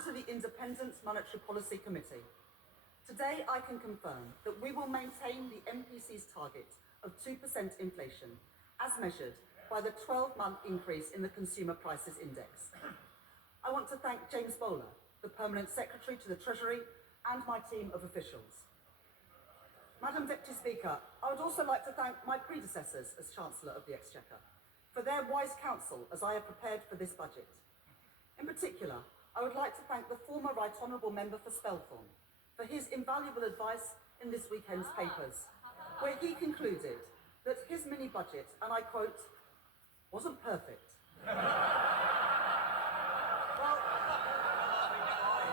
and to the Independent Monetary Policy Committee. Today I can confirm that we will maintain the MPC's target of 2% inflation as measured by the 12-month increase in the Consumer Prices Index. I want to thank James Bowler, the Permanent Secretary to the Treasury, and my team of officials. Madam Deputy Speaker, I would also like to thank my predecessors as Chancellor of the Exchequer for their wise counsel as I have prepared for this budget. In particular, I would like to thank the former Right Honourable Member for Spelthorne for his invaluable advice in this weekend's papers, where he concluded that his mini-budget, and I quote, wasn't perfect. Well,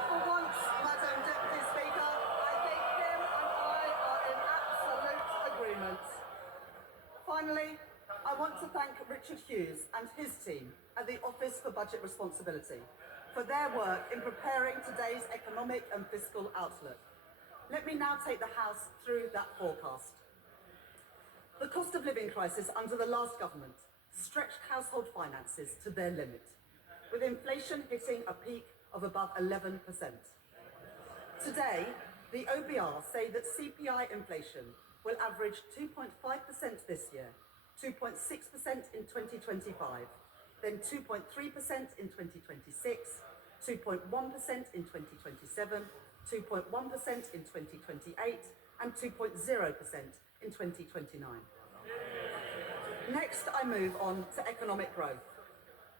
for once, Madam Deputy Speaker, I think him and I are in absolute agreement. Finally, I want to thank Richard Hughes and his team at the Office for Budget Responsibility for their work in preparing today's economic and fiscal outlook. Let me now take the House through that forecast. The cost of living crisis under the last government stretched household finances to their limit, with inflation hitting a peak of above 11%. Today, the OBR say that CPI inflation will average 2.5% this year, 2.6% in 2025, then 2.3% in 2026, 2.1% in 2027, 2.1% in 2028, and 2.0% in 2029. Next, I move on to economic growth.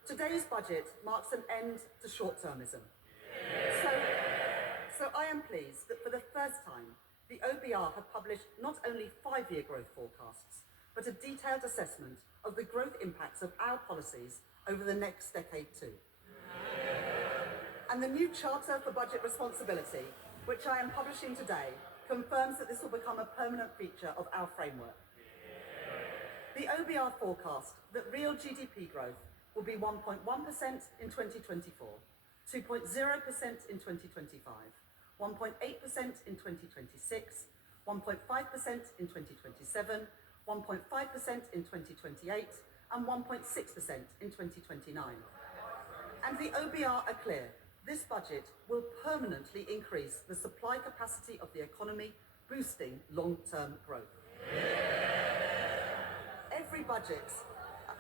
Today's budget marks an end to short-termism. So I am pleased that for the first time, the OBR have published not only 5-year growth forecasts, but a detailed assessment of the growth impacts of our policies over the next decade too. And the new Charter for Budget Responsibility, which I am publishing today, confirms that this will become a permanent feature of our framework. The OBR forecast that real GDP growth will be 1.1% in 2024, 2.0% in 2025, 1.8% in 2026, 1.5% in 2027, 1.5% in 2028, and 1.6% in 2029. And the OBR are clear. This budget will permanently increase the supply capacity of the economy, boosting long-term growth. Every budget,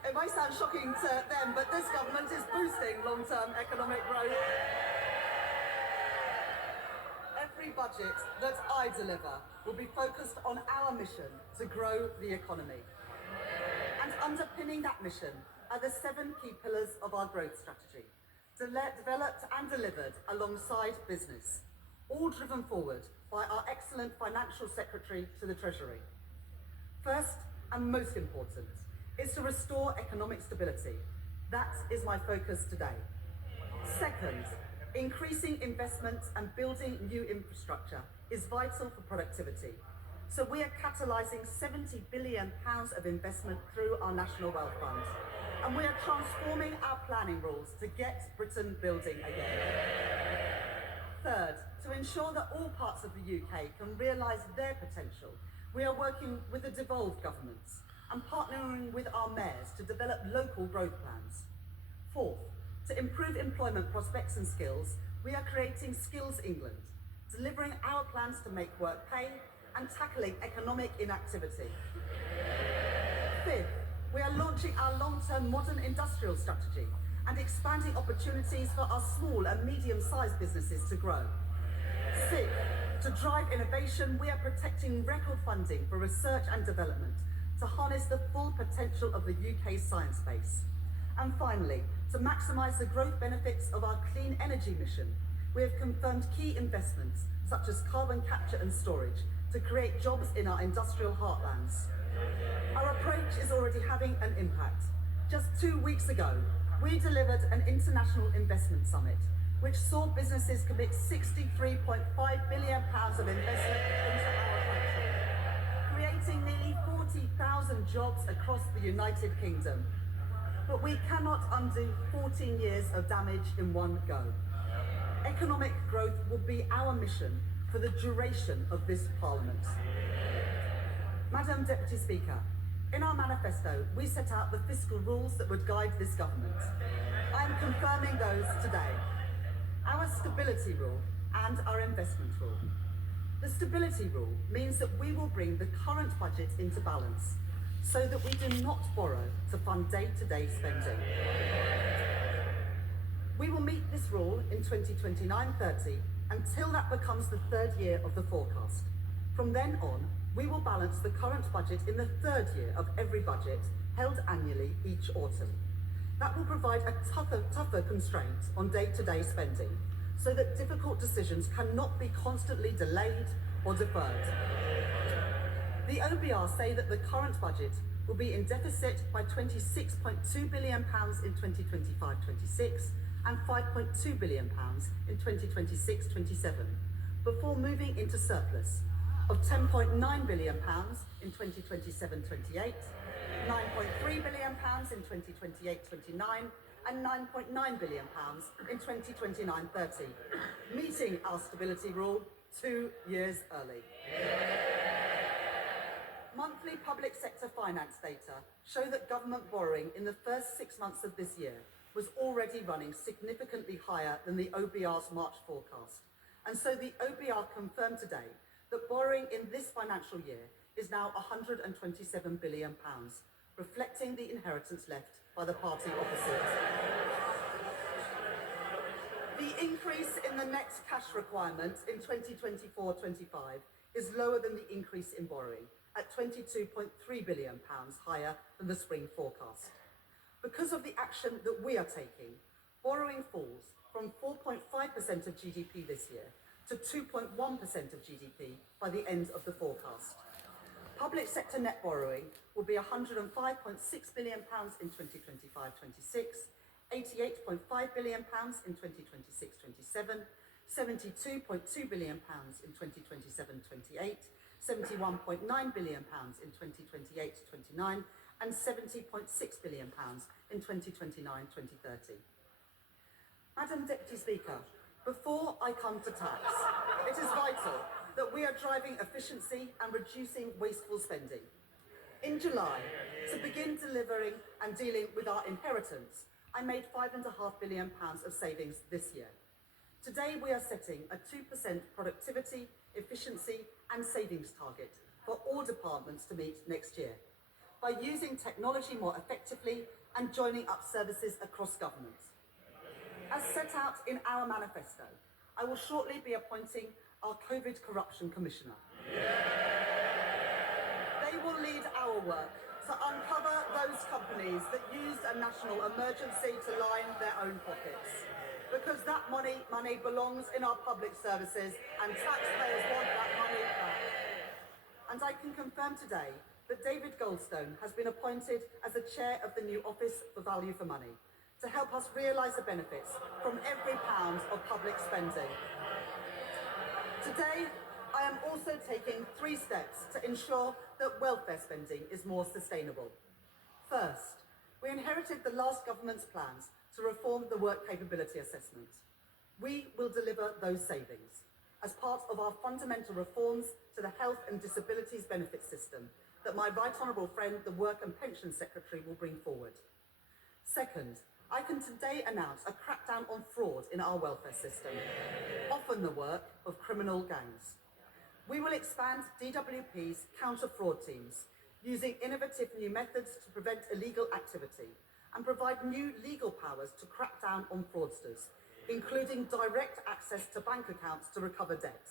it might sound shocking to them, but this government is boosting long-term economic growth. Every budget that I deliver will be focused on our mission to grow the economy. And underpinning that mission are the 7 key pillars of our growth strategy, developed and delivered alongside business, all driven forward by our excellent Financial Secretary to the Treasury. First, and most important, is to restore economic stability. That is my focus today. Second, increasing investment and building new infrastructure is vital for productivity. So we are catalysing £70 billion of investment through our National Wealth Fund. And we are transforming our planning rules to get Britain building again. Third, to ensure that all parts of the UK can realise their potential, we are working with the devolved governments and partnering with our mayors to develop local growth plans. Fourth, to improve employment prospects and skills, we are creating Skills England, delivering our plans to make work pay and tackling economic inactivity. Fifth, we are launching our long-term modern industrial strategy and expanding opportunities for our small and medium-sized businesses to grow. Sixth, to drive innovation, we are protecting record funding for research and development to harness the full potential of the UK's science base. And finally, to maximise the growth benefits of our clean energy mission, we have confirmed key investments such as carbon capture and storage to create jobs in our industrial heartlands. Our approach is already having an impact. Just 2 weeks ago, we delivered an international investment summit, which saw businesses commit £63.5 billion of investment into our country, creating nearly 40,000 jobs across the United Kingdom. But we cannot undo 14 years of damage in one go. Economic growth will be our mission for the duration of this Parliament. Madam Deputy Speaker, in our manifesto, we set out the fiscal rules that would guide this government. I am confirming those today. Our Stability Rule and our Investment Rule. The Stability Rule means that we will bring the current budget into balance so that we do not borrow to fund day-to-day spending. We will meet this rule in 2029-30 until that becomes the third year of the forecast. From then on, we will balance the current budget in the third year of every budget held annually each autumn. That will provide a tougher constraint on day-to-day spending so that difficult decisions cannot be constantly delayed or deferred. The OBR say that the current budget will be in deficit by £26.2 billion in 2025-26 and £5.2 billion in 2026-27, before moving into surplus of £10.9 billion in 2027-28, £9.3 billion in 2028-29, and £9.9 billion in 2029-30, meeting our Stability Rule 2 years early. Monthly public sector finance data show that government borrowing in the first 6 months of this year was already running significantly higher than the OBR's March forecast. And so the OBR confirmed today that borrowing in this financial year is now £127 billion, reflecting the inheritance left by the party opposite. The increase in the net cash requirement in 2024-25 is lower than the increase in borrowing, at £22.3 billion higher than the spring forecast. Because of the action that we are taking, borrowing falls from 4.5% of GDP this year to 2.1% of GDP by the end of the forecast. Public sector net borrowing will be £105.6 billion in 2025-26, £88.5 billion in 2026-27, £72.2 billion in 2027-28, £71.9 billion in 2028-29, and £70.6 billion in 2029-2030. Madam Deputy Speaker, before I come to tax, it is vital that we are driving efficiency and reducing wasteful spending. In July, to begin delivering and dealing with our inheritance, I made £5.5 billion of savings this year. Today we are setting a 2% productivity, efficiency and savings target for all departments to meet next year by using technology more effectively and joining up services across government. As set out in our manifesto, I will shortly be appointing our COVID Corruption Commissioner. They will lead our work to uncover those companies that used a national emergency to line their own pockets. Because that money belongs in our public services and taxpayers want that money back. And I can confirm today that David Goldstone has been appointed as the chair of the new Office for Value for Money to help us realise the benefits from every pound of public spending. Today, I am also taking 3 steps to ensure that welfare spending is more sustainable. First, we inherited the last government's plans to reform the work capability assessment. We will deliver those savings as part of our fundamental reforms to the health and disabilities benefit system that my right honourable friend, the Work and Pensions Secretary, will bring forward. Second, I can today announce a crackdown on fraud in our welfare system, often the work of criminal gangs. We will expand DWP's counter-fraud teams, using innovative new methods to prevent illegal activity and provide new legal powers to crack down on fraudsters, including direct access to bank accounts to recover debt.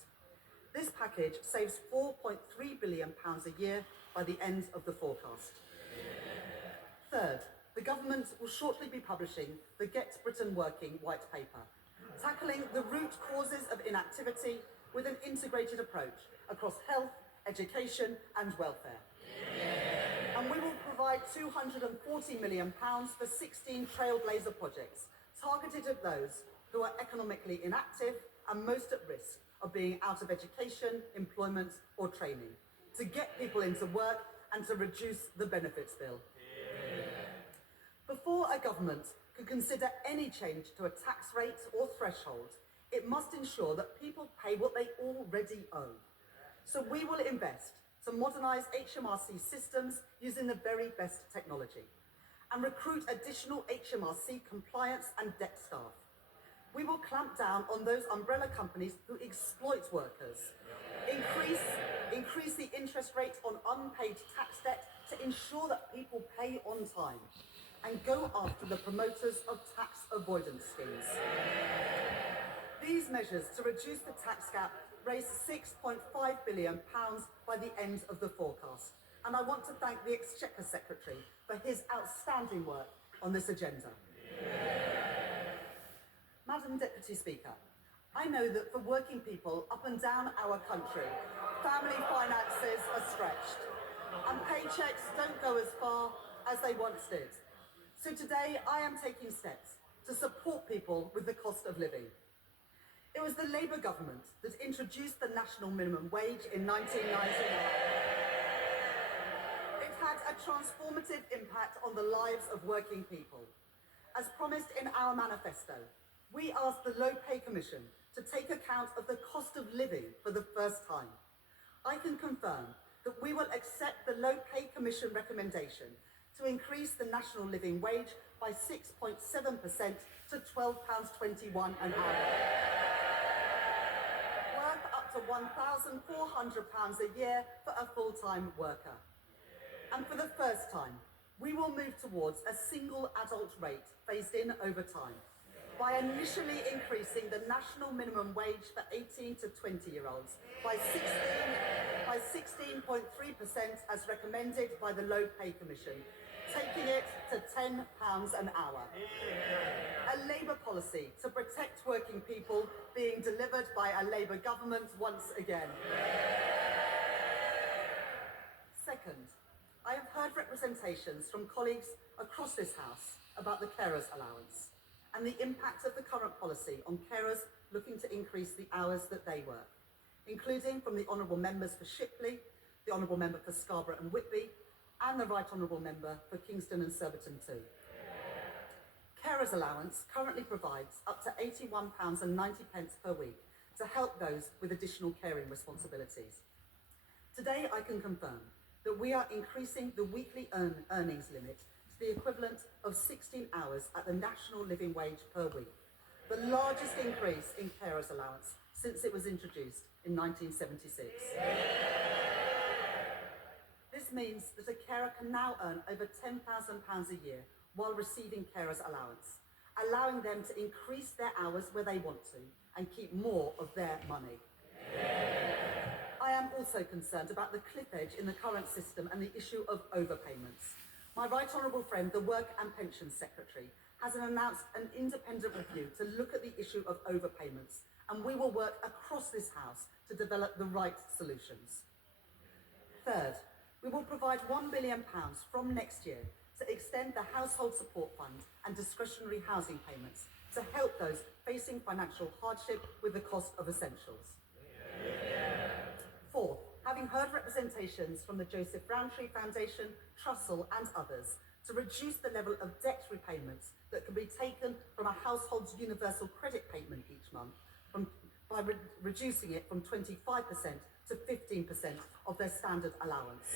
This package saves £4.3 billion a year by the end of the forecast. Third, the government will shortly be publishing the Get Britain Working white paper, tackling the root causes of inactivity with an integrated approach across health, education and welfare. And we will provide £240 million for 16 trailblazer projects targeted at those who are economically inactive and most at risk of being out of education, employment or training, to get people into work and to reduce the benefits bill. Before a government can consider any change to a tax rate or threshold, it must ensure that people pay what they already owe. So we will invest to modernise HMRC systems using the very best technology and recruit additional HMRC compliance and debt staff. We will clamp down on those umbrella companies who exploit workers, increase the interest rate on unpaid tax debt to ensure that people pay on time, and go after the promoters of tax avoidance schemes. These measures to reduce the tax gap raise £6.5 billion by the end of the forecast. And I want to thank the Exchequer Secretary for his outstanding work on this agenda. Madam Deputy Speaker, I know that for working people up and down our country, family finances are stretched and paychecks don't go as far as they once did. So today I am taking steps to support people with the cost of living. It was the Labour government that introduced the national minimum wage in 1999. It had a transformative impact on the lives of working people. As promised in our manifesto, we asked the Low Pay Commission to take account of the cost of living for the first time. I can confirm that we will accept the Low Pay Commission recommendation to increase the national living wage by 6.7% to £12.21 an hour. Work up to £1,400 a year for a full-time worker. And for the first time, we will move towards a single adult rate phased in over time by initially increasing the national minimum wage for 18 to 20-year-olds by 16.3% as recommended by the Low Pay Commission, taking it to £10 an hour. A Labour policy to protect working people being delivered by a Labour government once again. Second, I have heard representations from colleagues across this House about the carers allowance and the impact of the current policy on carers looking to increase the hours that they work, including from the Honourable Members for Shipley, the Honourable Member for Scarborough and Whitby, and the Right Honourable Member for Kingston and Surbiton too. Carers allowance currently provides up to £81.90 per week to help those with additional caring responsibilities. Today I can confirm that we are increasing the weekly earnings limit to the equivalent of 16 hours at the national living wage per week, the largest increase in carers allowance since it was introduced in 1976. This means that a carer can now earn over £10,000 a year while receiving carers allowance, allowing them to increase their hours where they want to and keep more of their money. I am also concerned about the cliff edge in the current system and the issue of overpayments. My Right Honourable friend, the Work and Pensions Secretary, has announced an independent review to look at the issue of overpayments, and we will work across this House to develop the right solutions. Third, we will provide £1 billion from next year to extend the Household Support Fund and discretionary housing payments to help those facing financial hardship with the cost of essentials. Fourth, having heard representations from the Joseph Rowntree Foundation, Trussell and others to reduce the level of debt repayments that can be taken from a household's universal credit payment each month by reducing it from 25% to 15% of their standard allowance.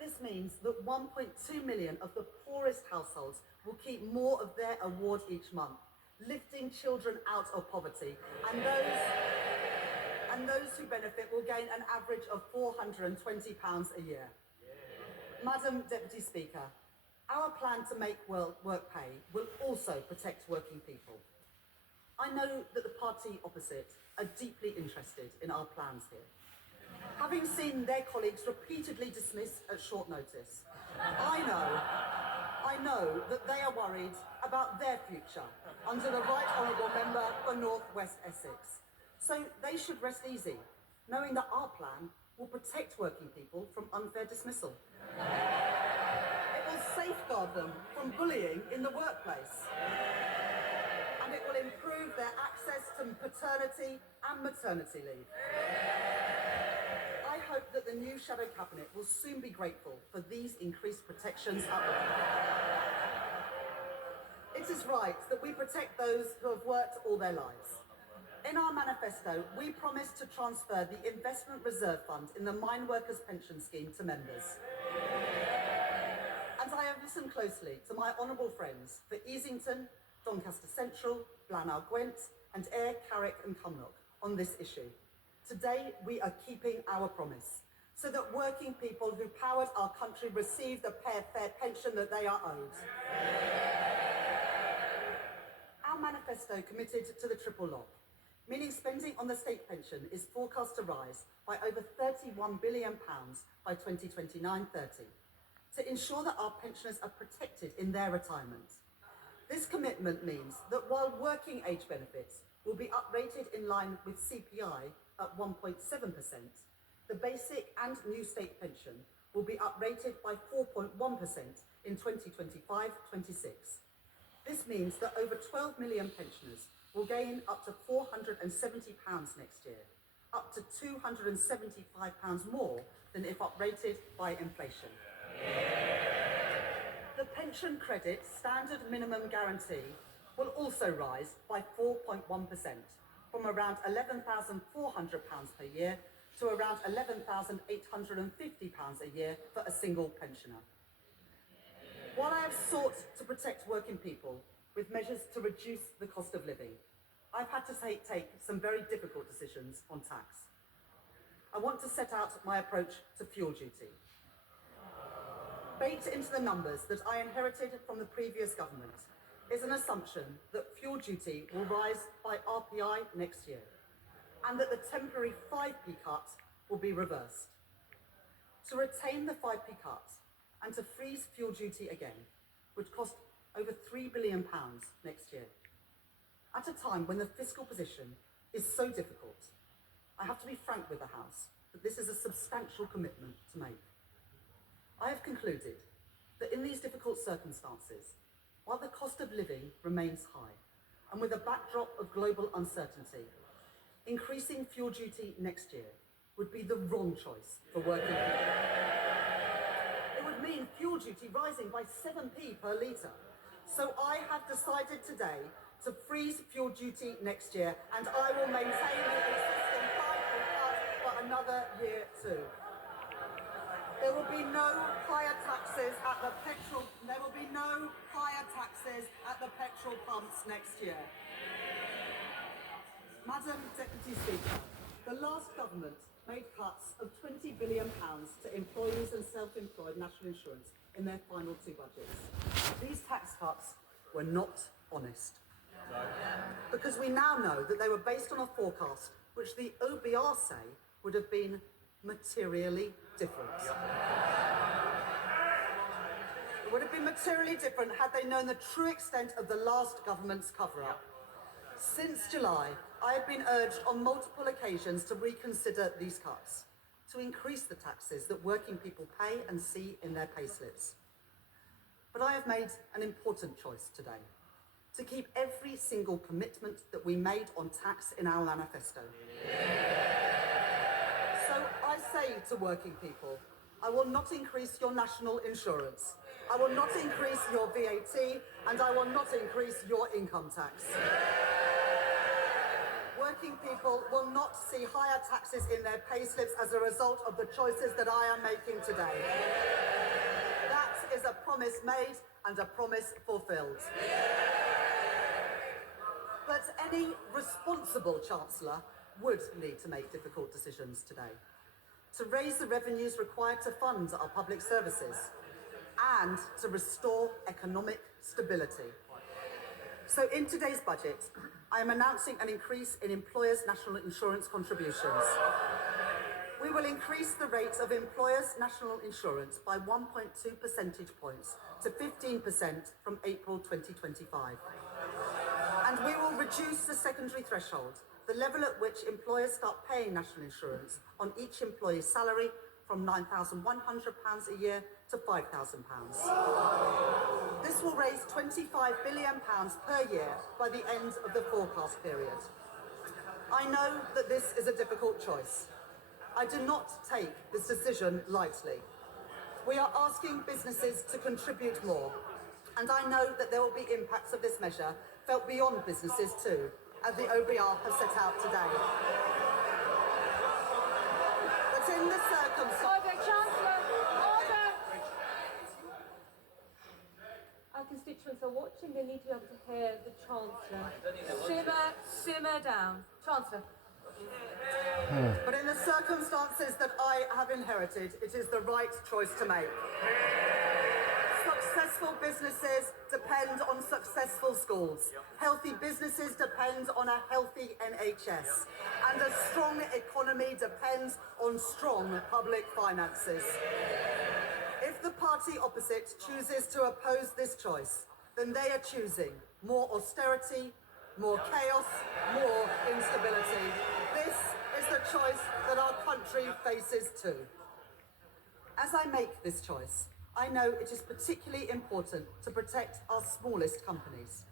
This means that 1.2 million of the poorest households will keep more of their award each month, lifting children out of poverty, and those who benefit will gain an average of £420 a year. Madam Deputy Speaker, our plan to make work pay will also protect working people. I know that the party opposite are deeply interested in our plans here. Having seen their colleagues repeatedly dismissed at short notice, I know that they are worried about their future under the Right Honourable Member for North West Essex. So they should rest easy, knowing that our plan will protect working people from unfair dismissal. It will safeguard them from bullying in the workplace. And it will improve their access to paternity and maternity leave. I hope that the new Shadow Cabinet will soon be grateful for these increased protections at work. It is right that we protect those who have worked all their lives. In our manifesto, we promise to transfer the Investment Reserve Fund in the Mine Workers Pension Scheme to members. And I have listened closely to my honourable friends for Easington, Doncaster Central, Blaenau Gwent, and Ayr, Carrick and Cumnock on this issue. Today, we are keeping our promise so that working people who powered our country receive the fair pension that they are owed. Our manifesto committed to the triple lock, meaning spending on the state pension is forecast to rise by over £31 billion by 2029-30 to ensure that our pensioners are protected in their retirement. This commitment means that while working age benefits will be uprated in line with CPI at 1.7%, the basic and new state pension will be uprated by 4.1% in 2025-26. This means that over 12 million pensioners will gain up to £470 next year, up to £275 more than if uprated by inflation. The pension credit standard minimum guarantee will also rise by 4.1%, from around £11,400 per year to around £11,850 a year for a single pensioner. While I have sought to protect working people with measures to reduce the cost of living, I've had to take some very difficult decisions on tax. I want to set out my approach to fuel duty. Baked into the numbers that I inherited from the previous government is an assumption that fuel duty will rise by RPI next year, and that the temporary 5p cut will be reversed. To retain the 5p cut and to freeze fuel duty again would cost over £3 billion next year. At a time when the fiscal position is so difficult, I have to be frank with the House that this is a substantial commitment to make. I have concluded that in these difficult circumstances, while the cost of living remains high, and with a backdrop of global uncertainty, increasing fuel duty next year would be the wrong choice for working people. It would mean fuel duty rising by 7p per litre. So I have decided today to freeze fuel duty next year, and I will maintain the existing 5p cut for another year too. There will be no higher taxes at the petrol. There will be no higher taxes at the petrol pumps next year. Madam Deputy Speaker, the last government made cuts of £20 billion to employees and self-employed national insurance in their final two budgets. These tax cuts were not honest. No. Because we now know that they were based on a forecast which the OBR say would have been materially different. It would have been materially different had they known the true extent of the last government's cover-up. Since July, I have been urged on multiple occasions to reconsider these cuts, to increase the taxes that working people pay and see in their payslips. But I have made an important choice today, to keep every single commitment that we made on tax in our manifesto. So I say to working people, I will not increase your national insurance, I will not increase your VAT, and I will not increase your income tax. Working people will not see higher taxes in their payslips as a result of the choices that I am making today. That is a promise made and a promise fulfilled. But any responsible Chancellor would need to make difficult decisions today, to raise the revenues required to fund our public services and to restore economic stability. So in today's budget, I am announcing an increase in employers' national insurance contributions. We will increase the rate of employers' national insurance by 1.2 percentage points to 15% from April 2025. And we will reduce the secondary threshold, the level at which employers start paying national insurance on each employee's salary, from £9,100 a year to £5,000. This will raise £25 billion per year by the end of the forecast period. I know that this is a difficult choice. I do not take this decision lightly. We are asking businesses to contribute more, and I know that there will be impacts of this measure felt beyond businesses too, as the OBR have set out today. But in the circumstances... Order, Chancellor! Order! constituents are watching, they need to be able to hear the Chancellor. Simmer down. Chancellor. But in the circumstances that I have inherited, it is the right choice to make. Successful businesses depend on successful schools. Healthy businesses depend on a healthy NHS. And a strong economy depends on strong public finances. If the party opposite chooses to oppose this choice, then they are choosing more austerity, more chaos, more instability. This is the choice that our country faces too. As I make this choice, I know it is particularly important to protect our smallest companies.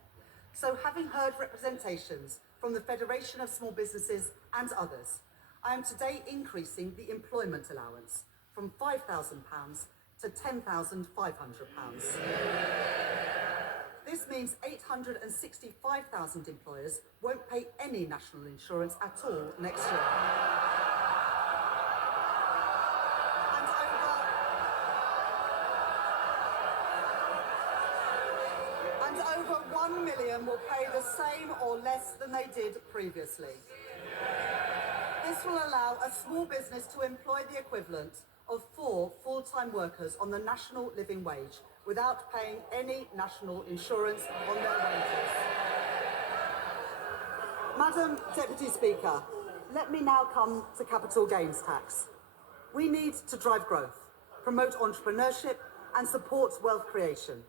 So, having heard representations from the Federation of Small Businesses and others, I am today increasing the employment allowance from £5,000 to £10,500. This means 865,000 employers won't pay any national insurance at all next year. And over 1 million will pay the same or less than they did previously. This will allow a small business to employ the equivalent of 4 full-time workers on the national living wage without paying any national insurance on their wages. Madam Deputy Speaker, let me now come to capital gains tax. We need to drive growth, promote entrepreneurship and support wealth creation,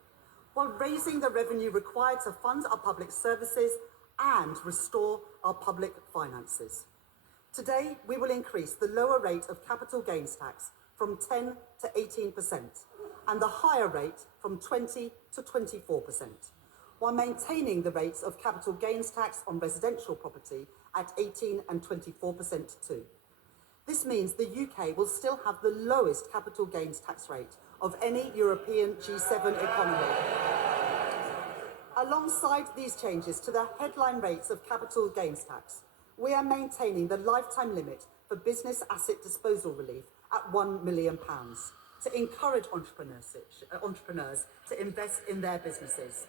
while raising the revenue required to fund our public services and restore our public finances. Today, we will increase the lower rate of capital gains tax from 10 to 18% and the higher rate from 20 to 24%, while maintaining the rates of capital gains tax on residential property at 18 and 24% too. This means the UK will still have the lowest capital gains tax rate of any European G7 economy. Alongside these changes to the headline rates of capital gains tax, we are maintaining the lifetime limit for business asset disposal relief at £1 million to encourage entrepreneurs to invest in their businesses.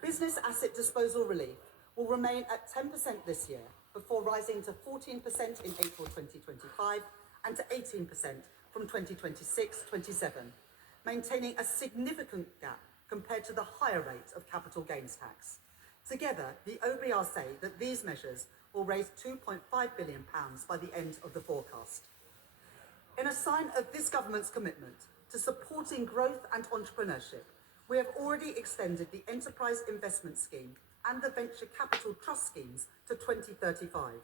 Business asset disposal relief will remain at 10% this year before rising to 14% in April 2025 and to 18% from 2026-27, maintaining a significant gap compared to the higher rate of capital gains tax. Together, the OBR say that these measures will raise £2.5 billion by the end of the forecast. In a sign of this government's commitment to supporting growth and entrepreneurship, we have already extended the Enterprise Investment Scheme and the Venture Capital Trust schemes to 2035,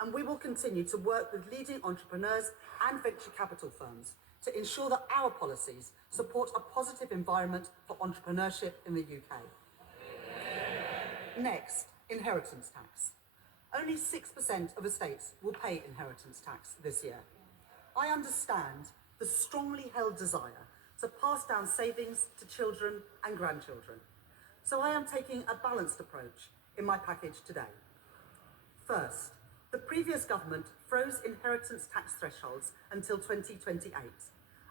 and we will continue to work with leading entrepreneurs and venture capital firms to ensure that our policies support a positive environment for entrepreneurship in the UK. Next, inheritance tax. Only 6% of estates will pay inheritance tax this year. I understand the strongly held desire to pass down savings to children and grandchildren. So I am taking a balanced approach in my package today. First, the previous government froze inheritance tax thresholds until 2028.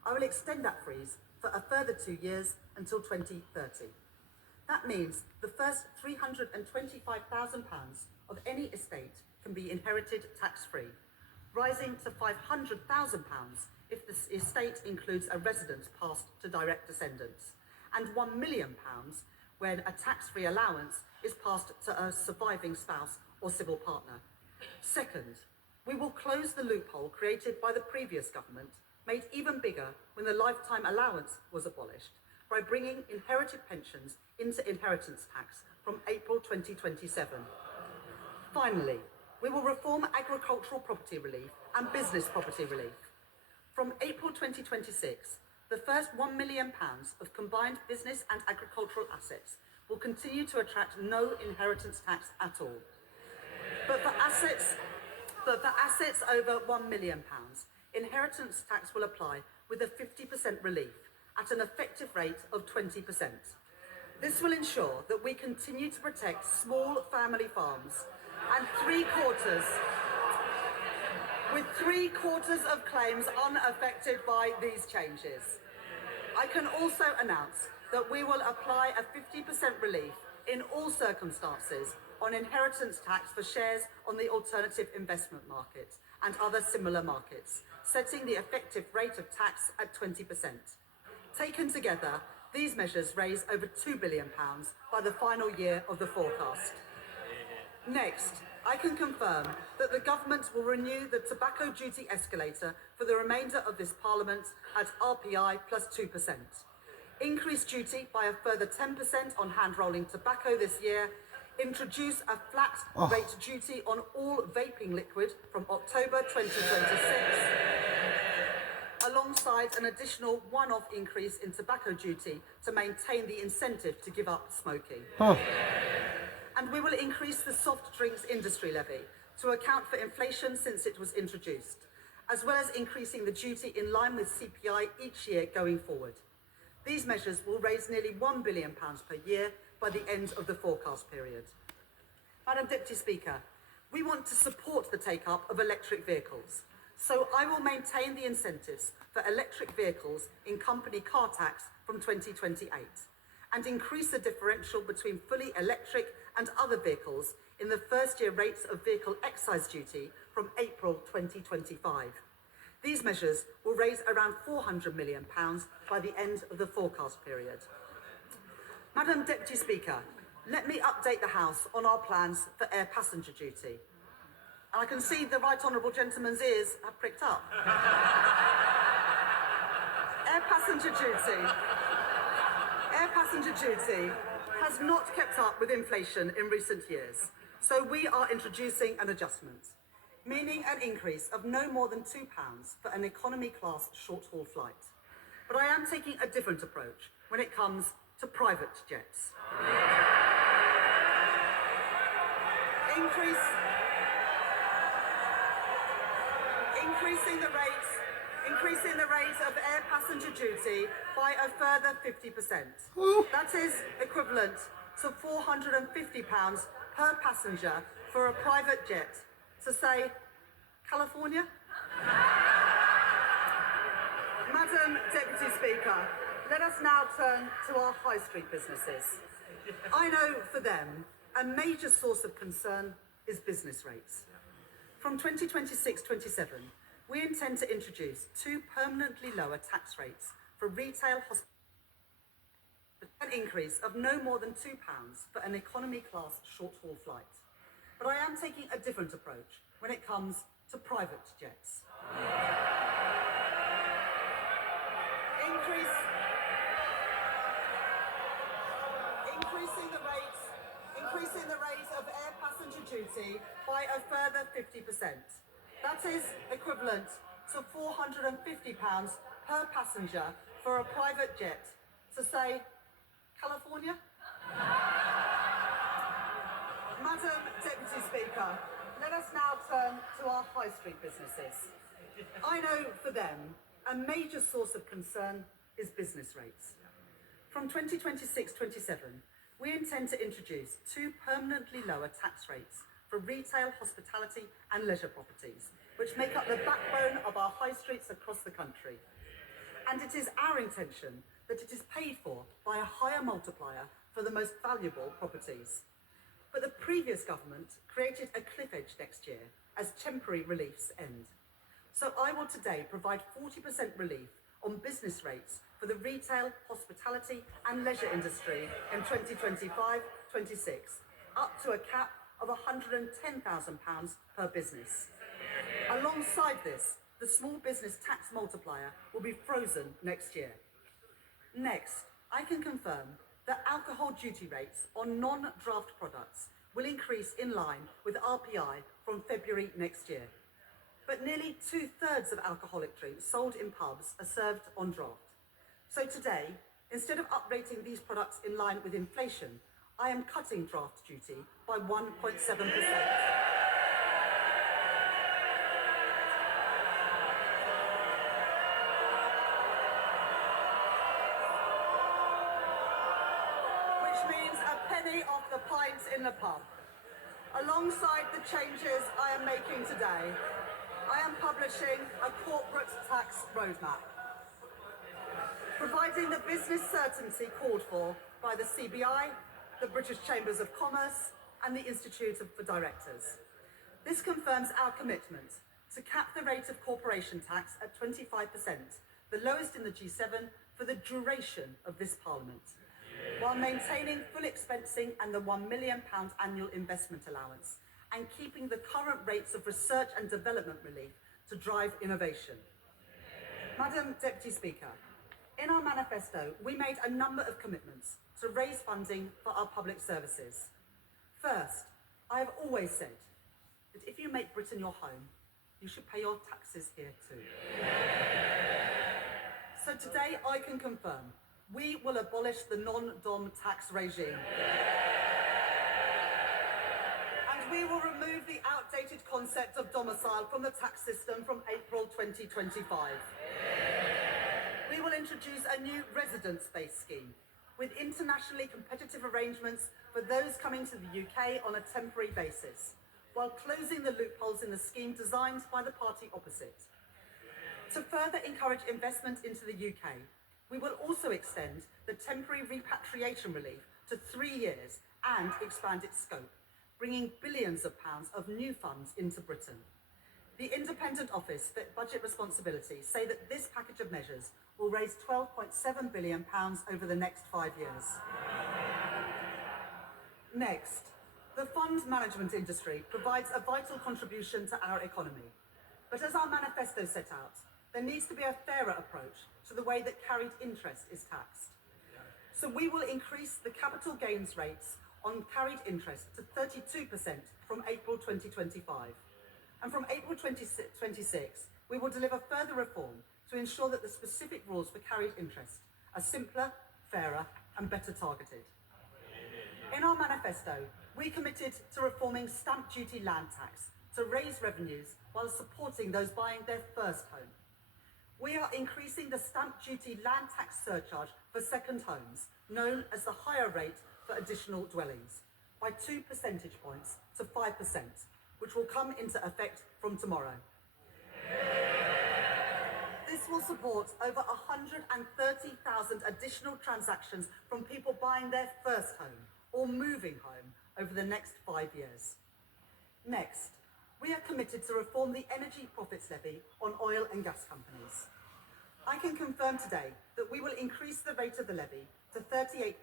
I will extend that freeze for a further 2 years until 2030. That means the first £325,000 of any estate can be inherited tax-free, rising to £500,000 if the estate includes a resident passed to direct descendants, and £1 million when a tax-free allowance is passed to a surviving spouse or civil partner. Second, we will close the loophole created by the previous government, made even bigger when the lifetime allowance was abolished, by bringing inherited pensions into inheritance tax from April 2027. Finally, we will reform agricultural property relief and business property relief. From April 2026, the first £1 million of combined business and agricultural assets will continue to attract no inheritance tax at all. But for assets over £1 million, inheritance tax will apply with a 50% relief at an effective rate of 20%. This will ensure that we continue to protect small family farms and with three quarters of claims unaffected by these changes. I can also announce that we will apply a 50% relief in all circumstances on inheritance tax for shares on the alternative investment market and other similar markets, setting the effective rate of tax at 20%. Taken together, these measures raise over £2 billion by the final year of the forecast. Next, I can confirm that the government will renew the tobacco duty escalator for the remainder of this Parliament at RPI plus 2%. Increase duty by a further 10% on hand-rolling tobacco this year. Introduce a flat rate duty on all vaping liquid from October 2026, alongside an additional one-off increase in tobacco duty to maintain the incentive to give up smoking. And we will increase the soft drinks industry levy to account for inflation since it was introduced, as well as increasing the duty in line with CPI each year going forward. These measures will raise nearly £1 billion per year by the end of the forecast period. Madam Deputy Speaker, we want to support the take-up of electric vehicles, so I will maintain the incentives for electric vehicles in company car tax from 2028 and increase the differential between fully electric and other vehicles in the first-year rates of vehicle excise duty from April 2025. These measures will raise around £400 million by the end of the forecast period. Madam Deputy Speaker, let me update the House on our plans for air passenger duty. And I can see the right honourable gentleman's ears have pricked up. Air passenger duty has not kept up with inflation in recent years, so we are introducing an adjustment, meaning an increase of no more than £2 for an economy class short-haul flight. But I am taking a different approach when it comes to private jets. Increasing the rates of air passenger duty by a further 50%. That is equivalent to £450 per passenger for a private jet to, say, California? Madam Deputy Speaker, let us now turn to our high street businesses. I know for them, a major source of concern is business rates. From 2026-27, we intend to introduce two permanently lower tax rates for retail an increase of no more than £2 for an economy class short-haul flight. But I am taking a different approach when it comes to private jets. Increasing the rate of air passenger duty by a further 50%. That is equivalent to £450 per passenger for a private jet to, say, California? Madam Deputy Speaker, let us now turn to our high street businesses. I know for them, a major source of concern is business rates. From 2026-27, we intend to introduce two permanently lower tax rates for retail, hospitality and leisure properties, which make up the backbone of our high streets across the country. And it is our intention that it is paid for by a higher multiplier for the most valuable properties. But the previous government created a cliff edge next year as temporary reliefs end. So I will today provide 40% relief on business rates for the retail, hospitality and leisure industry in 2025-26, up to a cap of £110,000 per business. Alongside this, the small business tax multiplier will be frozen next year. Next, I can confirm that alcohol duty rates on non-draft products will increase in line with RPI from February next year. But nearly 2/3 of alcoholic drinks sold in pubs are served on draft. So today, instead of uprating these products in line with inflation, I am cutting draft duty by 1.7%. Which means a penny off the pints in the pub. Alongside the changes I am making today, I am publishing a corporate tax roadmap. providing the business certainty called for by the CBI, the British Chambers of Commerce and the Institute for Directors. This confirms our commitment to cap the rate of corporation tax at 25%, the lowest in the G7 for the duration of this Parliament, while maintaining full expensing and the £1 million annual investment allowance, and keeping the current rates of research and development relief to drive innovation. Madam Deputy Speaker, in our manifesto, we made a number of commitments to raise funding for our public services. First, I have always said that if you make Britain your home, you should pay your taxes here too. So today I can confirm we will abolish the non-dom tax regime. And we will remove the outdated concept of domicile from the tax system from April 2025. We will introduce a new residence-based scheme with internationally competitive arrangements for those coming to the UK on a temporary basis, while closing the loopholes in the scheme designed by the party opposite. To further encourage investment into the UK, we will also extend the temporary repatriation relief to 3 years and expand its scope, bringing billions of pounds of new funds into Britain. The Independent Office for Budget Responsibility say that this package of measures will raise £12.7 billion over the next 5 years. Next, the fund management industry provides a vital contribution to our economy. But as our manifesto set out, there needs to be a fairer approach to the way that carried interest is taxed. So we will increase the capital gains rates on carried interest to 32% from April 2025. And from April 2026, we will deliver further reform to ensure that the specific rules for carried interest are simpler, fairer and better targeted. In our manifesto, we committed to reforming stamp duty land tax to raise revenues while supporting those buying their first home. We are increasing the stamp duty land tax surcharge for second homes, known as the higher rate for additional dwellings, by 2 percentage points to 5%, which will come into effect from tomorrow. This will support over 130,000 additional transactions from people buying their first home or moving home over the next 5 years. Next, we are committed to reform the energy profits levy on oil and gas companies. I can confirm today that we will increase the rate of the levy to 38%,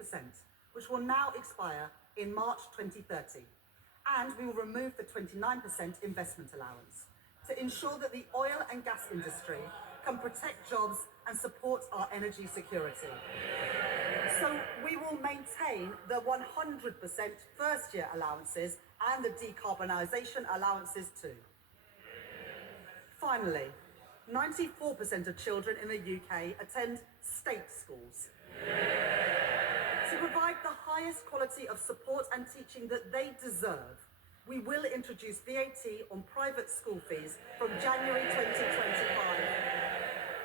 which will now expire in March 2030, and we will remove the 29% investment allowance to ensure that the oil and gas industry can protect jobs and support our energy security. So we will maintain the 100% first-year allowances and the decarbonisation allowances too. Finally, 94% of children in the UK attend state schools. To provide the highest quality of support and teaching that they deserve, we will introduce VAT on private school fees from January 2025.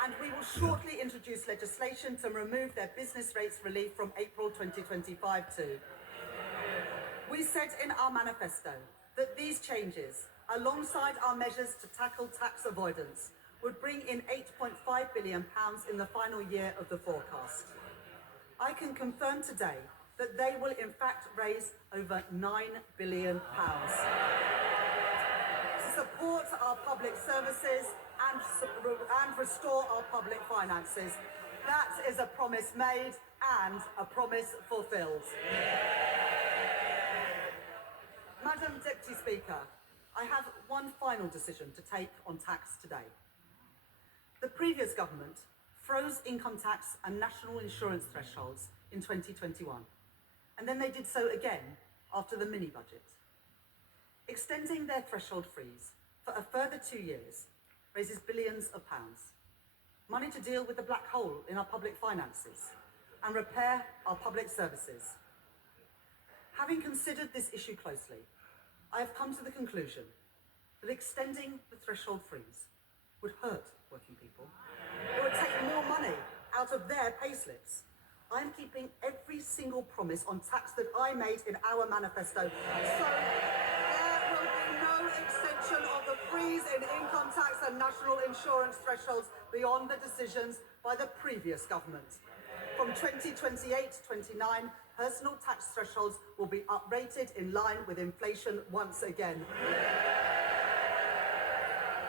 And we will shortly introduce legislation to remove their business rates relief from April 2025 too. We said in our manifesto that these changes, alongside our measures to tackle tax avoidance, would bring in £8.5 billion in the final year of the forecast. I can confirm today that they will in fact raise over £9 billion to support our public services and restore our public finances. That is a promise made and a promise fulfilled. Madam Deputy Speaker, I have one final decision to take on tax today. The previous government froze income tax and national insurance thresholds in 2021, and then they did so again after the mini-budget. Extending their threshold freeze for a further 2 years raises billions of pounds, money to deal with the black hole in our public finances and repair our public services. Having considered this issue closely, I have come to the conclusion that extending the threshold freeze would hurt working people. It would take more money out of their payslips. I am keeping every single promise on tax that I made in our manifesto. So there will be no extension of the freeze in income tax and national insurance thresholds beyond the decisions by the previous government. From 2028-29, personal tax thresholds will be uprated in line with inflation once again.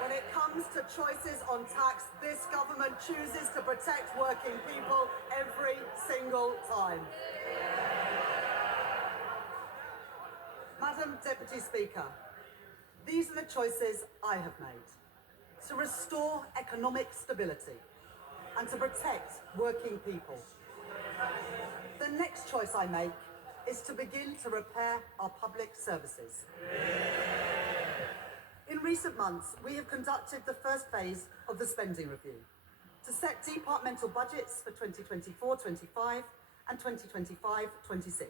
When it comes to choices on tax, this government chooses to protect working people every single time. Madam Deputy Speaker, these are the choices I have made: to restore economic stability and to protect working people. The next choice I make is to begin to repair our public services. In recent months, we have conducted the first phase of the spending review to set departmental budgets for 2024-25 and 2025-26.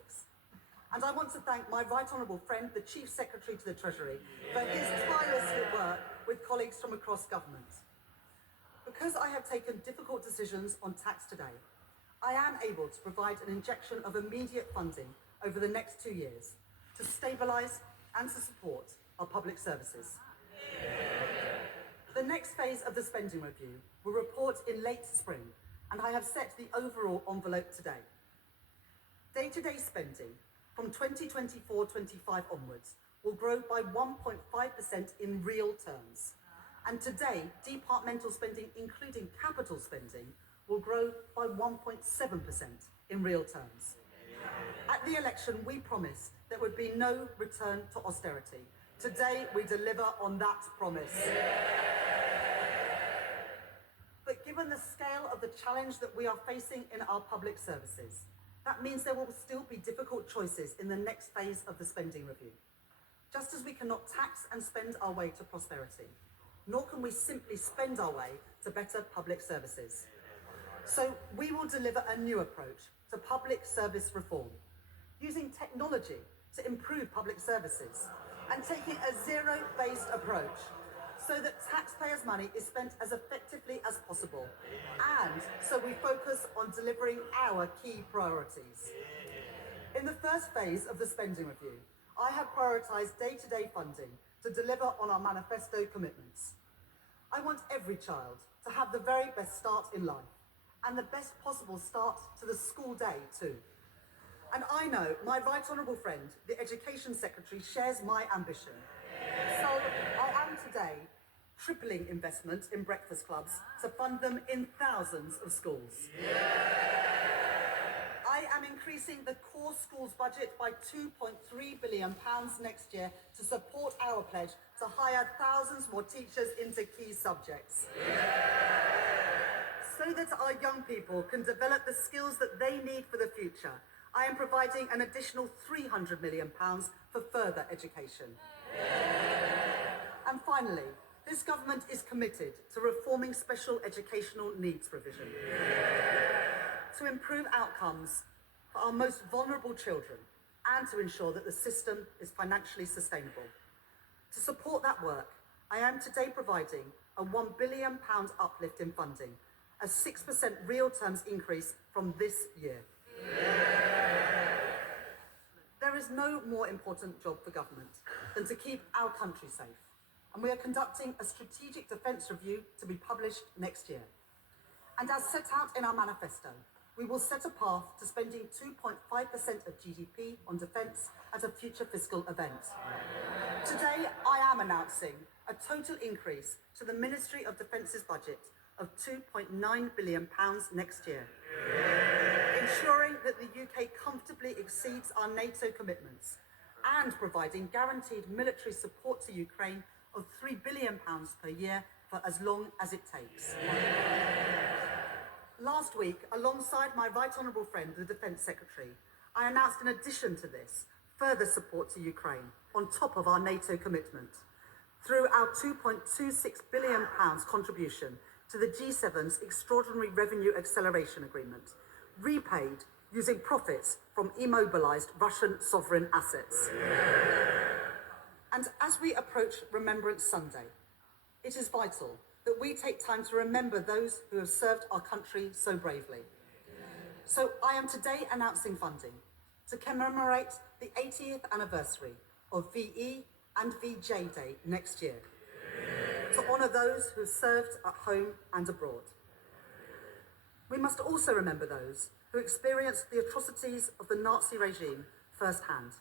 And I want to thank my right honourable friend, the Chief Secretary to the Treasury, for his tireless work with colleagues from across government. Because I have taken difficult decisions on tax today, I am able to provide an injection of immediate funding over the next 2 years to stabilise and to support our public services. The next phase of the spending review will report in late spring, and I have set the overall envelope today. Day-to-day spending from 2024-25 onwards will grow by 1.5% in real terms. And today, departmental spending, including capital spending, will grow by 1.7% in real terms. At the election, we promised there would be no return to austerity. Today, we deliver on that promise. But given the scale of the challenge that we are facing in our public services, that means there will still be difficult choices in the next phase of the spending review. Just as we cannot tax and spend our way to prosperity, nor can we simply spend our way to better public services. So we will deliver a new approach to public service reform, using technology to improve public services and taking a zero-based approach so that taxpayers' money is spent as effectively as possible, and so we focus on delivering our key priorities. In the first phase of the spending review, I have prioritised day-to-day funding to deliver on our manifesto commitments. I want every child to have the very best start in life, and the best possible start to the school day too. And I know my right honourable friend, the Education Secretary, shares my ambition. So I am today tripling investment in breakfast clubs to fund them in thousands of schools. I am increasing the core schools budget by £2.3 billion next year to support our pledge to hire thousands more teachers into key subjects. So that our young people can develop the skills that they need for the future, I am providing an additional £300 million for further education. And finally, this government is committed to reforming special educational needs provision to improve outcomes for our most vulnerable children and to ensure that the system is financially sustainable. To support that work, I am today providing a £1 billion uplift in funding, a 6% real terms increase from this year. There is no more important job for government than to keep our country safe, and we are conducting a strategic defence review to be published next year. And as set out in our manifesto, we will set a path to spending 2.5% of GDP on defence at a future fiscal event. Today, I am announcing a total increase to the Ministry of Defence's budget of £2.9 billion next year, ensuring that the UK comfortably exceeds our NATO commitments and providing guaranteed military support to Ukraine of £3 billion per year for as long as it takes. Last week, alongside my right honourable friend, the Defence Secretary, I announced in addition to this, further support to Ukraine on top of our NATO commitment through our £2.26 billion contribution to the G7's Extraordinary Revenue Acceleration Agreement, repaid using profits from immobilised Russian sovereign assets. And as we approach Remembrance Sunday, it is vital that we take time to remember those who have served our country so bravely. So I am today announcing funding to commemorate the 80th anniversary of VE and VJ Day next year, to honour those who have served at home and abroad. We must also remember those who experienced the atrocities of the Nazi regime firsthand.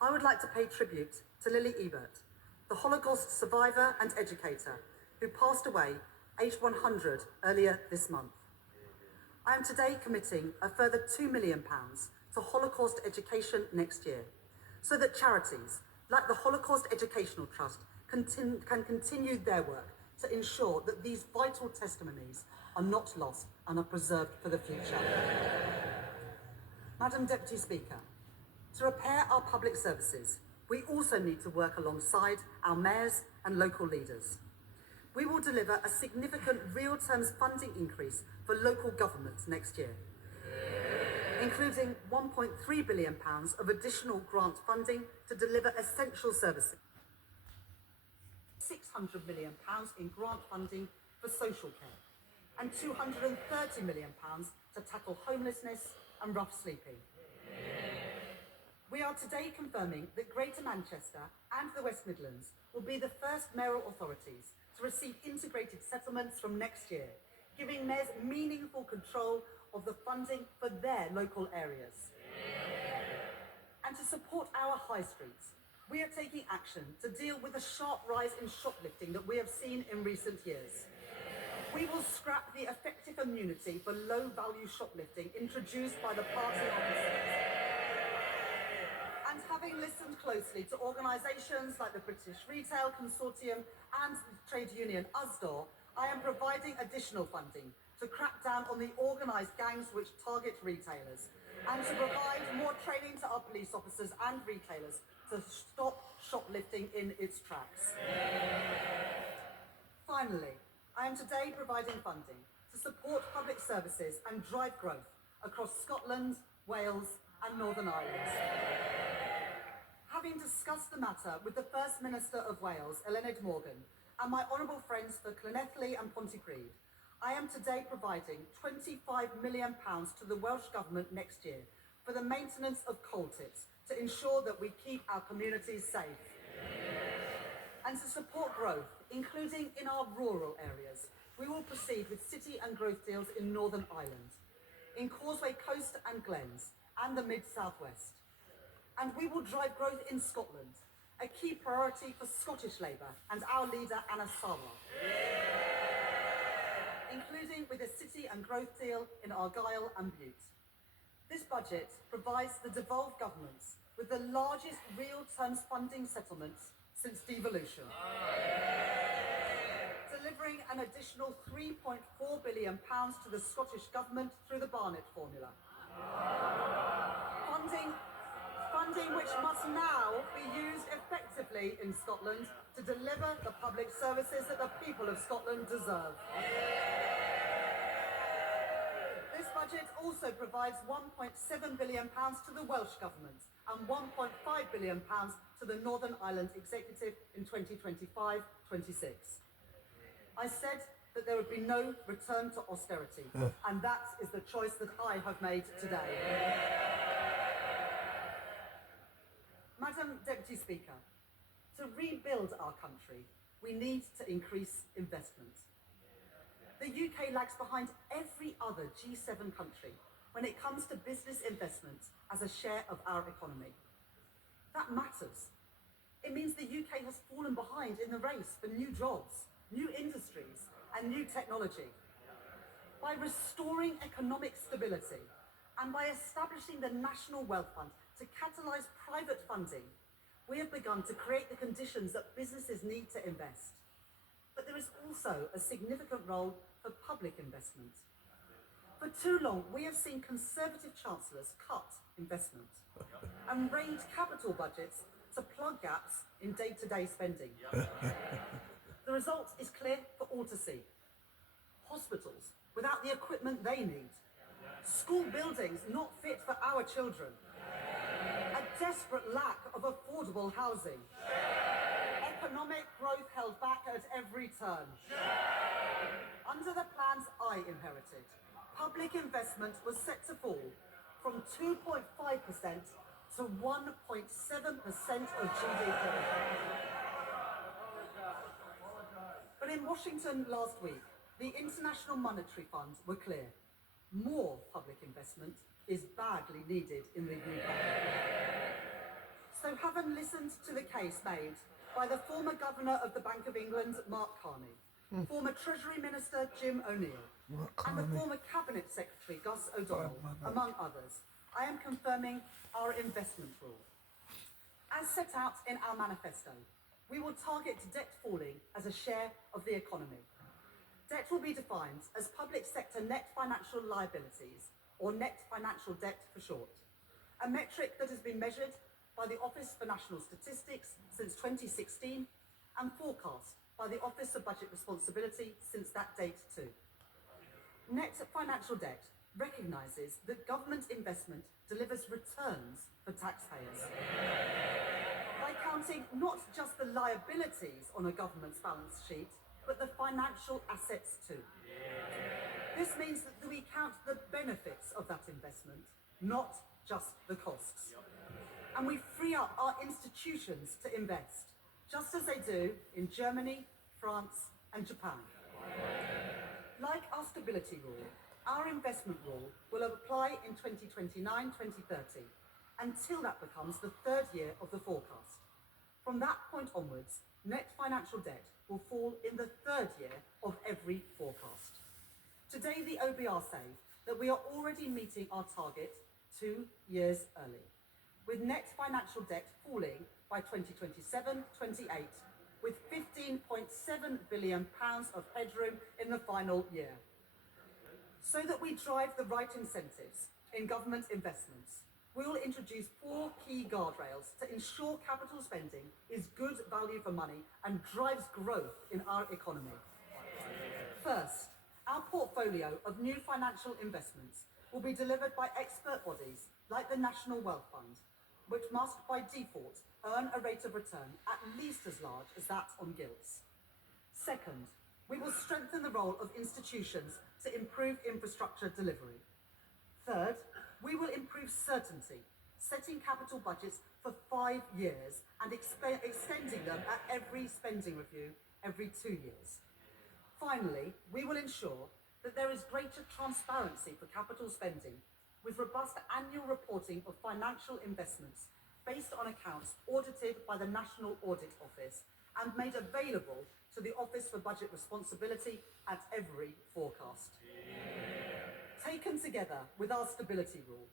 I would like to pay tribute to Lily Ebert, the Holocaust survivor and educator who passed away aged 100 earlier this month. I am today committing a further £2 million to Holocaust education next year, so that charities like the Holocaust Educational Trust can continue their work to ensure that these vital testimonies are not lost and are preserved for the future. Madam Deputy Speaker, to repair our public services, we also need to work alongside our mayors and local leaders. We will deliver a significant real terms funding increase for local governments next year, including £1.3 billion of additional grant funding to deliver essential services, £600 million in grant funding for social care, and £230 million to tackle homelessness and rough sleeping. We are today confirming that Greater Manchester and the West Midlands will be the first mayoral authorities to receive integrated settlements from next year, giving mayors meaningful control of the funding for their local areas. And to support our high streets, we are taking action to deal with the sharp rise in shoplifting that we have seen in recent years. We will scrap the effective immunity for low-value shoplifting introduced by the party opposites. And having listened closely to organisations like the British Retail Consortium and trade union USDOR, I am providing additional funding to crack down on the organised gangs which target retailers, and to provide more training to our police officers and retailers to stop shoplifting in its tracks. Finally, I am today providing funding to support public services and drive growth across Scotland, Wales and Northern Ireland. Having discussed the matter with the First Minister of Wales, Eluned Morgan, and my honourable friends for Llanelli and Pontypridd, I am today providing £25 million to the Welsh Government next year for the maintenance of coal tips to ensure that we keep our communities safe. And to support growth, including in our rural areas, we will proceed with city and growth deals in Northern Ireland, in Causeway Coast and Glens, and the Mid-South West. And we will drive growth in Scotland, a key priority for Scottish Labour and our leader Anna Sarwar, including with a city and growth deal in Argyll and Bute. This budget provides the devolved governments with the largest real terms funding settlements since devolution, delivering an additional £3.4 billion to the Scottish Government through the Barnett formula. Funding which must now be used effectively in Scotland to deliver the public services that the people of Scotland deserve. This budget also provides £1.7 billion to the Welsh Government and £1.5 billion to the Northern Ireland Executive in 2025-26. I said that there would be no return to austerity, and that is the choice that I have made today. Madam Deputy Speaker, to rebuild our country, we need to increase investment. The UK lags behind every other G7 country when it comes to business investment as a share of our economy. That matters. It means the UK has fallen behind in the race for new jobs, new industries, and new technology. By restoring economic stability and by establishing the National Wealth Fund to catalyse private funding, we have begun to create the conditions that businesses need to invest. But there is also a significant role for public investment. For too long, we have seen Conservative chancellors cut investment and raid capital budgets to plug gaps in day-to-day spending. The result is clear for all to see. Hospitals without the equipment they need. School buildings not fit for our children. A desperate lack of affordable housing. Economic growth held back at every turn. Under the plans I inherited, public investment was set to fall from 2.5% to 1.7% of GDP. But in Washington last week, the International Monetary Fund were clear. More public investment is badly needed in the UK. So having listened to the case made by the former Governor of the Bank of England, Mark Carney, former Treasury Minister Jim O'Neill, and the former Cabinet Secretary Gus O'Donnell, among others, I am confirming our investment rule. As set out in our manifesto, we will target debt falling as a share of the economy. Debt will be defined as public sector net financial liabilities, or net financial debt for short, a metric that has been measured by the Office for National Statistics since 2016 and forecast by the Office for Budget Responsibility since that date too. Net financial debt recognises that government investment delivers returns for taxpayers. By counting not just the liabilities on a government's balance sheet, but the financial assets too. This means that we count the benefits of that investment, not just the costs. And we free up our institutions to invest, just as they do in Germany, France, and Japan. Like our stability rule, our investment rule will apply in 2029-2030 until that becomes the third year of the forecast. From that point onwards, net financial debt will fall in the third year of every forecast. Today, the OBR say that we are already meeting our target 2 years early, with net financial debt falling by 2027-28, with £15.7 billion of headroom in the final year. So that we drive the right incentives in government investments, we will introduce 4 key guardrails to ensure capital spending is good value for money and drives growth in our economy. First, our portfolio of new financial investments will be delivered by expert bodies like the National Wealth Fund, which must by default earn a rate of return at least as large as that on gilts. Second, we will strengthen the role of institutions to improve infrastructure delivery. Third, we will improve certainty, setting capital budgets for 5 years and extending them at every spending review every 2 years. Finally, we will ensure that there is greater transparency for capital spending, with robust annual reporting of financial investments based on accounts audited by the National Audit Office and made available to the Office for Budget Responsibility at every forecast. Taken together with our stability rule,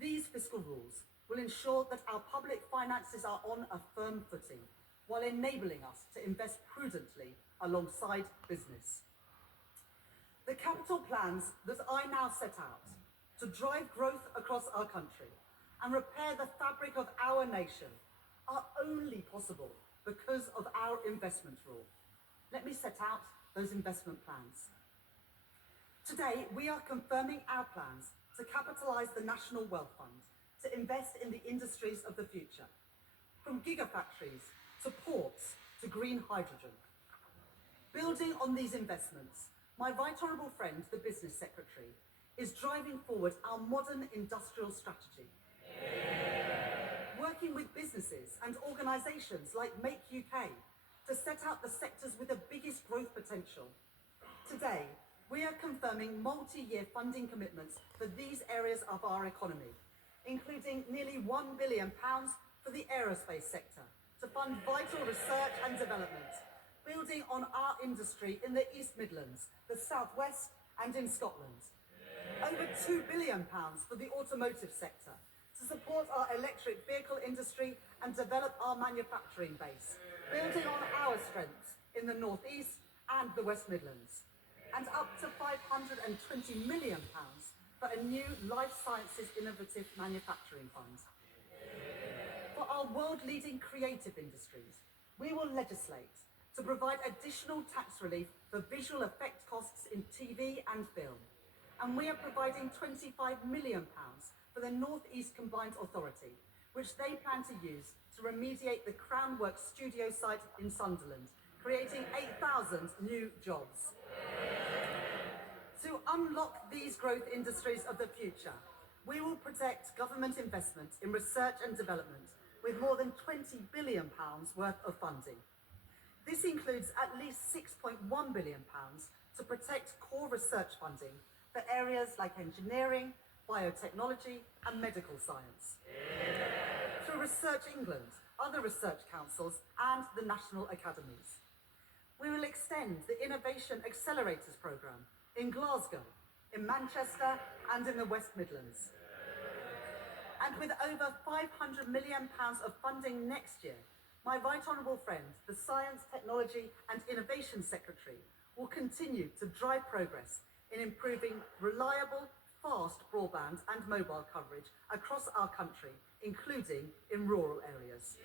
these fiscal rules will ensure that our public finances are on a firm footing, while enabling us to invest prudently alongside business. The capital plans that I now set out to drive growth across our country and repair the fabric of our nation are only possible because of our investment rule. Let me set out those investment plans. Today, we are confirming our plans to capitalise the National Wealth Fund to invest in the industries of the future, from gigafactories to ports to green hydrogen. Building on these investments, my right honourable friend, the Business Secretary, is driving forward our modern industrial strategy. Working with businesses and organisations like Make UK to set out the sectors with the biggest growth potential. Today, we are confirming multi-year funding commitments for these areas of our economy, including nearly £1 billion for the aerospace sector to fund vital research and development, building on our industry in the East Midlands, the South West and in Scotland. Over £2 billion for the automotive sector to support our electric vehicle industry and develop our manufacturing base, building on our strengths in the North East and the West Midlands. And up to £520 million for a new life sciences innovative manufacturing fund. For our world-leading creative industries, we will legislate to provide additional tax relief for visual effect costs in TV and film. And we are providing £25 million for the North East Combined Authority, which they plan to use to remediate the Crownworks studio site in Sunderland, creating 8,000 new jobs. To unlock these growth industries of the future, we will protect government investment in research and development with more than £20 billion worth of funding. This includes at least £6.1 billion to protect core research funding for areas like engineering, biotechnology and medical science. Through Research England, other research councils and the national academies. We will extend the Innovation Accelerators programme in Glasgow, in Manchester and in the West Midlands. And with over £500 million of funding next year, my right honourable friend, the Science, Technology and Innovation Secretary, will continue to drive progress in improving reliable, fast broadband and mobile coverage across our country, including in rural areas.